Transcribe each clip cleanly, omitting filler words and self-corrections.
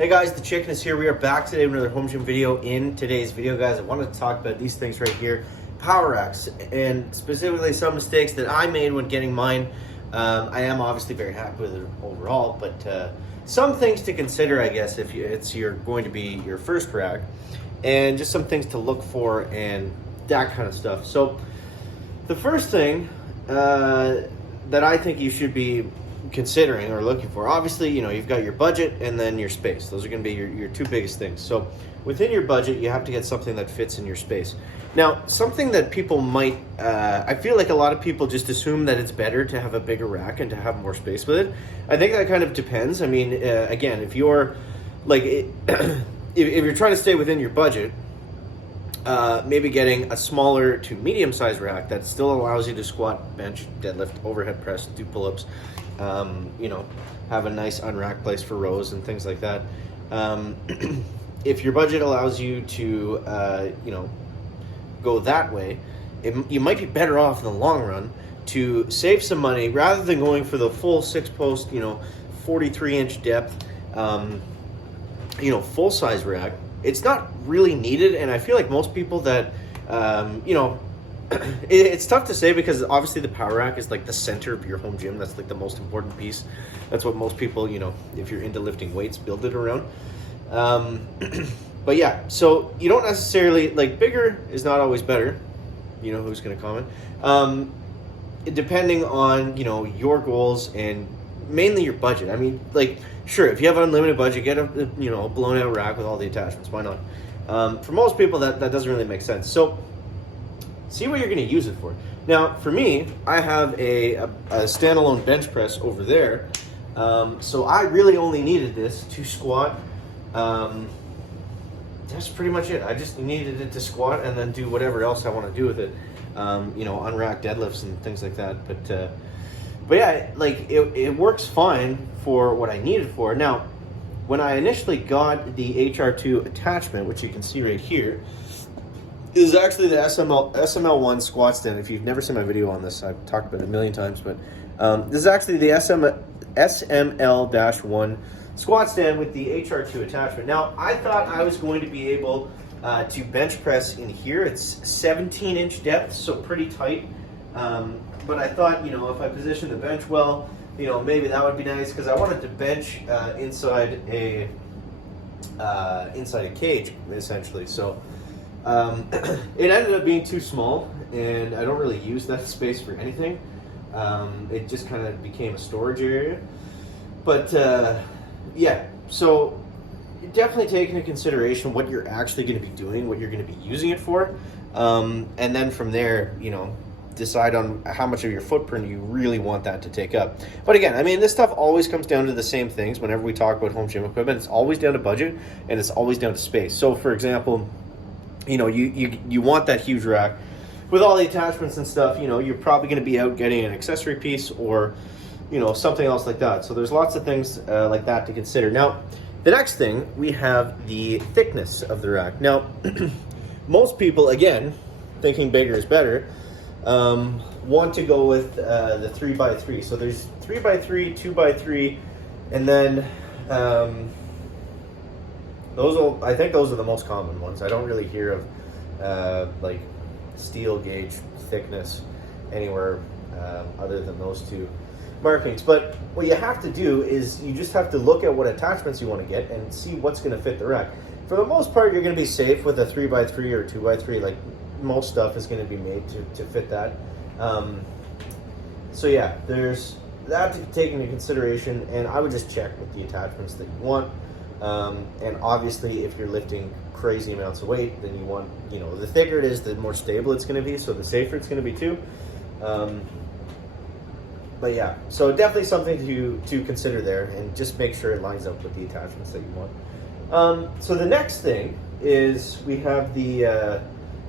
Hey guys, the Chicken is here. We are back today with another home gym video. In today's video, guys, I wanted to talk about these things right here, power racks, and specifically some mistakes that I made when getting mine. I am obviously very happy with it overall, but some things to consider, I guess, if you're going to be your first rack, and just some things to look for and that kind of stuff. So the first thing that I think you should be considering or looking for, obviously, you've got your budget and then your space. Those are going to be your two biggest things. So within your budget, you have to get something that fits in your space. Now, something that people might, I feel like a lot of people just assume that it's better to have a bigger rack and to have more space with it. I think that kind of depends. I mean, again, if you're like, if you're trying to stay within your budget, maybe getting a smaller to medium-sized rack that still allows you to squat, bench, deadlift, overhead press, do pull-ups, have a nice unracked place for rows and things like that. If your budget allows you to, go that way, you might be better off in the long run to save some money rather than going for the full 6-post, 43-inch depth, full-size rack. It's not really needed, and I feel like most people that, it's tough to say because obviously the power rack is like the center of your home gym. That's like the most important piece. That's what most people, if you're into lifting weights, build it around. But yeah, so you don't necessarily, like, bigger is not always better. You know who's going to comment. Depending on, your goals and mainly your budget. I mean, like, sure, if you have unlimited budget, get a blown out rack with all the attachments. Why not? For most people, that doesn't really make sense. So see what you're going to use it for. Now, for me, I have a standalone bench press over there. So I really only needed this to squat. That's pretty much it. I just needed it to squat and then do whatever else I want to do with it. Unrack deadlifts and things like that. But yeah, like it works fine for what I need it for. Now, when I initially got the HR2 attachment, which you can see right here, is actually the SML1 squat stand. If you've never seen my video on this, I've talked about it a million times, but this is actually the SML-1 squat stand with the HR2 attachment. Now, I thought I was going to be able to bench press in here. It's 17-inch depth, so pretty tight. But I thought, if I positioned the bench well, maybe that would be nice, because I wanted to bench inside a cage, essentially. So it ended up being too small, and I don't really use that space for anything. It just kind of became a storage area. But yeah, so definitely take into consideration what you're actually going to be doing, what you're going to be using it for, and then from there, decide on how much of your footprint you really want that to take up. But again, I mean, this stuff always comes down to the same things whenever we talk about home gym equipment. It's always down to budget, and it's always down to space. So for example, you want that huge rack with all the attachments and stuff. You're probably going to be out getting an accessory piece or something else like that. So there's lots of things like that to consider. Now, the next thing, we have the thickness of the rack. Now, most people, again, thinking bigger is better, want to go with the 3x3. So there's 3x3, 2x3, and then I think those are the most common ones. I don't really hear of like steel gauge thickness anywhere other than those two markings. But what you have to do is you just have to look at what attachments you want to get and see what's going to fit the rack. For the most part, you're going to be safe with a 3x3 or 2x3. Like, most stuff is going to be made to fit that. So yeah, there's that to take into consideration, and I would just check with the attachments that you want. And obviously, if you're lifting crazy amounts of weight, then you want, the thicker it is, the more stable it's going to be, so the safer it's going to be too. But yeah, so definitely something to consider there, and just make sure it lines up with the attachments that you want. So the next thing is we have the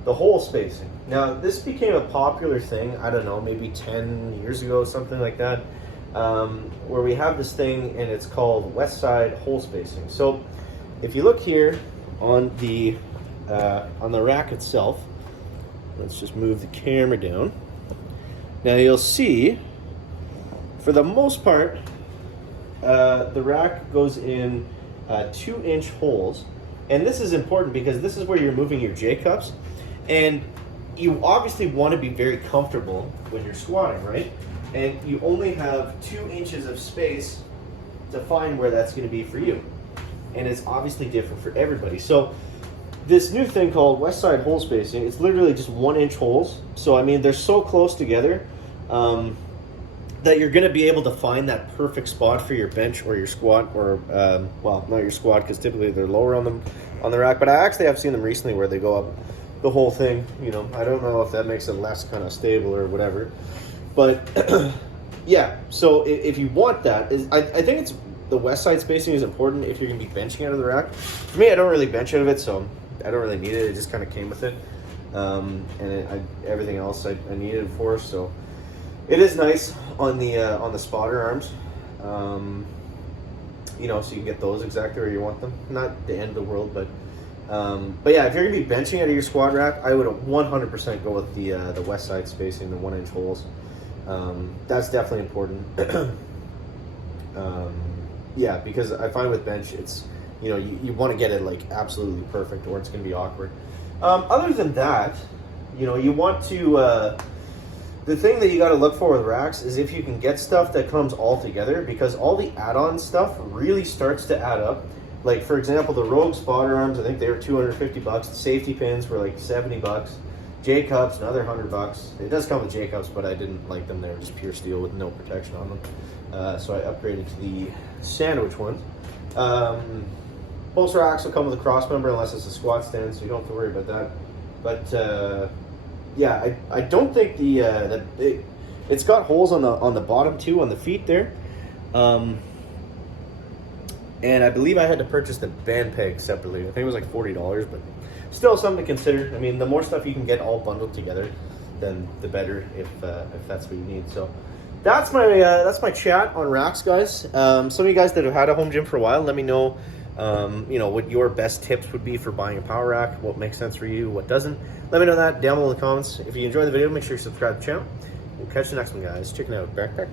hole spacing. Now, this became a popular thing, I don't know, maybe 10 years ago, something like that, where we have this thing, and it's called West Side hole spacing. So if you look here on the rack itself, let's just move the camera down. Now you'll see, for the most part, the rack goes in 2-inch holes. And this is important because this is where you're moving your J-cups. And you obviously want to be very comfortable when you're squatting, right? And you only have 2 inches of space to find where that's going to be for you. And it's obviously different for everybody. So this new thing called Westside hole spacing, it's literally just 1-inch holes. So I mean, they're so close together that you're going to be able to find that perfect spot for your bench or your squat, or well, not your squat because typically they're lower on the rack. But I actually have seen them recently where they go up the whole thing. You know, I don't know if that makes it less kind of stable or whatever. But yeah, so if you want that, I think it's the west side spacing is important if you're going to be benching out of the rack. For me, I don't really bench out of it, so I don't really need it. It just kind of came with it. And everything else I needed it for, so it is nice on the spotter arms. You know, so you can get those exactly where you want them. Not the end of the world, but yeah, if you're gonna be benching out of your squat rack, I would 100% go with the west side spacing, the 1-inch holes. That's definitely important. Yeah, because I find with bench, it's, you know, you want to get it like absolutely perfect, or it's gonna be awkward. Other than that, you know, you want to. The thing that you got to look for with racks is if you can get stuff that comes all together, because all the add-on stuff really starts to add up. Like, for example, the Rogue spotter arms, I think they were $250. The safety pins were like $70. J-cups, another $100. It does come with J-cups, but I didn't like them. They were just pure steel with no protection on them. So I upgraded to the sandwich ones. Most racks will come with a cross member unless it's a squat stand, so you don't have to worry about that. But yeah, I don't think it's got holes on the bottom too, on the feet there. And I believe I had to purchase the band peg separately. I think it was like $40, but still something to consider. I mean, the more stuff you can get all bundled together, then the better, if that's what you need. So that's my chat on racks, guys. Some of you guys that have had a home gym for a while, let me know you know, what your best tips would be for buying a power rack, what makes sense for you, what doesn't. Let me know that down below in the comments. If you enjoyed the video, make sure you subscribe to the channel. We'll catch you next one, guys. Chicken out. Back.